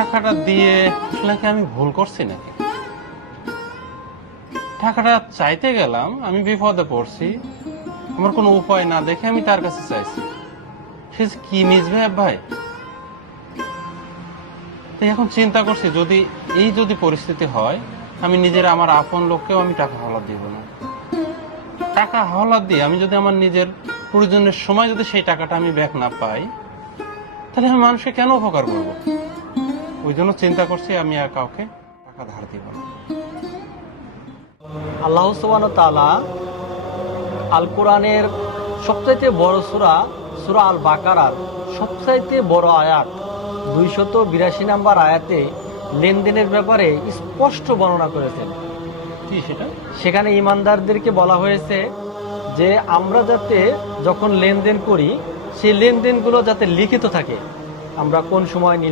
টাকাটা দিয়ে আসলে কি আমি ভুল করছি নাকি? টাকাটা চাইতে গেলাম, আমি বিপদে পড়ছি, আমার কোনো উপায় না দেখে আমি তার কাছে চাইছি। সে যে কি মিশবে ভাই। তো এখন চিন্তা করছি, যদি পরিস্থিতি হয়, আমি নিজের আমার আপন লোককেও আমি টাকা হাওলাত দিব না। টাকা হাওলাত দিয়ে আমি যদি আমার নিজের প্রয়োজনের সময় যদি সেই টাকাটা আমি ব্যাক না পাই, তাহলে আমি মানুষকে কেন উপকার করব? ওই জন্য চিন্তা করছি আমি আর কাউকে টাকা ধার দিব না। আল্লাহ সুবহানাহু ওয়া তাআলা আল কোরআনের সবচাইতে বড় সূরা সূরা আল বাকারার সবচাইতে বড় আয়াত 282 নম্বর আয়াতে লেনদেনের ব্যাপারে স্পষ্ট বর্ণনা করেছেন। কি সেটা? সেখানে ইমানদারদেরকে বলা হয়েছে যে আমরা যাতে যখন লেনদেন করি সেই লেনদেনগুলো যাতে লিখিত থাকে, আমরা কোন সময় নিলাম